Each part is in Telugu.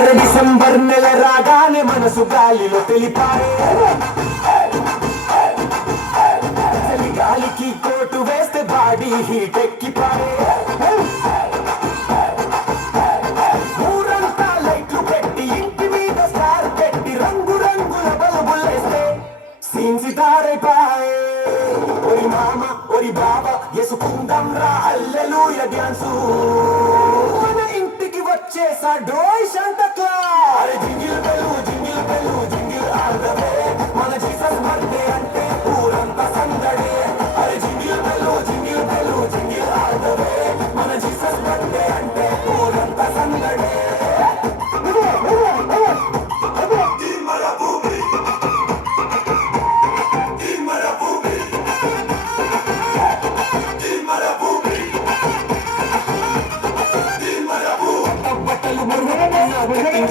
అరే డిసెంబర్ నెల రాగానే మనసు గాలిలో తెలిపారే గాలికి కోటు వేస్తే బాడీ హీట్ ఎక్కిపారే ఊరంతా లైట్లు పెట్టి ఇంటి మీద స్టార్ పెట్టి రంగు రంగుల బల్బులేస్తే సీన్ సితారైపాయే ఒరి మామ ఒరి బాబా ఎసుకుందాం రా హల్లెలూయా డ్యాన్సు మన ఇంటికి వచ్చేసాడు Shanta class jingle bell jingle all the way మన జీసస్ బర్త్డే అంటే ఊరంతా సందడే అరే jingle bell jingle all the way మన జీసస్ బర్త్డే అంటే ఊరంతా సందడే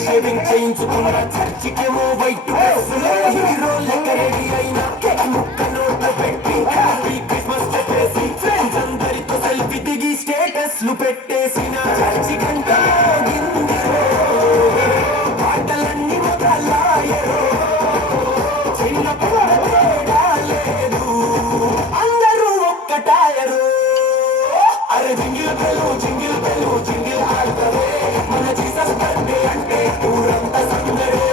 షేవింగ్ చేయించుకున్న చర్చికేమో వైట్ హీరో లెక్క రెడీ అయిన ముక్క నోట్లో పెట్టి హ్యాపీ క్రిస్మస్ చెప్పేసి ఫ్రెండ్స్ అందరితో సెల్ఫీ దిగి స్టేటస్లు పెట్టేసిన చర్చి గంట పాటలన్నీ మొదలాయరో చిన్న తేడా లేదు అందరూ ఒక్కటాయరు అరే జింగిల్ బెల్లు జింగిల్ ఆడతారే మన జీసస్ బర్త్డే అంటే ఊరంతా సందడే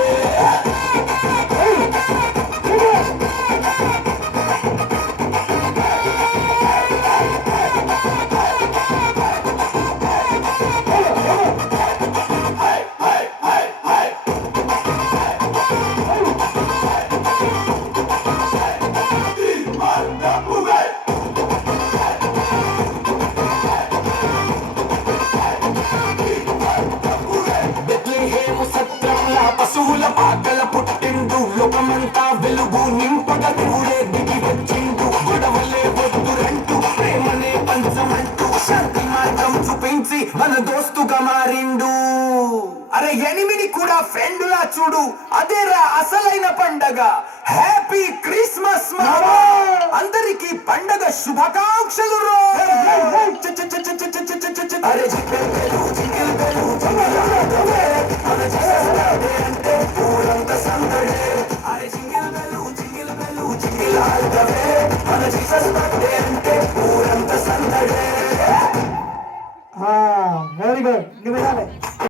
పశువుల పాకల పుట్టిండు లోకమంతా వెలుగు నింపగ దేవుడే దిగి వచ్చిండు గొడవలే వద్దురంటూ ప్రేమనే పంచమంటూ శాంతి మార్గం చూపించి మన దోస్తుగా మారిండు అరే ఎనిమిది కూడా ఫ్రెండులా చూడు అదేరా అసలైన పండగ హ్యాపీ క్రిస్మస్ అందరికి పండగ శుభాకాంక్షలు అరే జింగిల్ బెల్లు మన జీసస్ బర్త్డే అంటే ఊరంతా సందడే అరే jingle bell jingle all the way మన జీసస్ బర్త్డే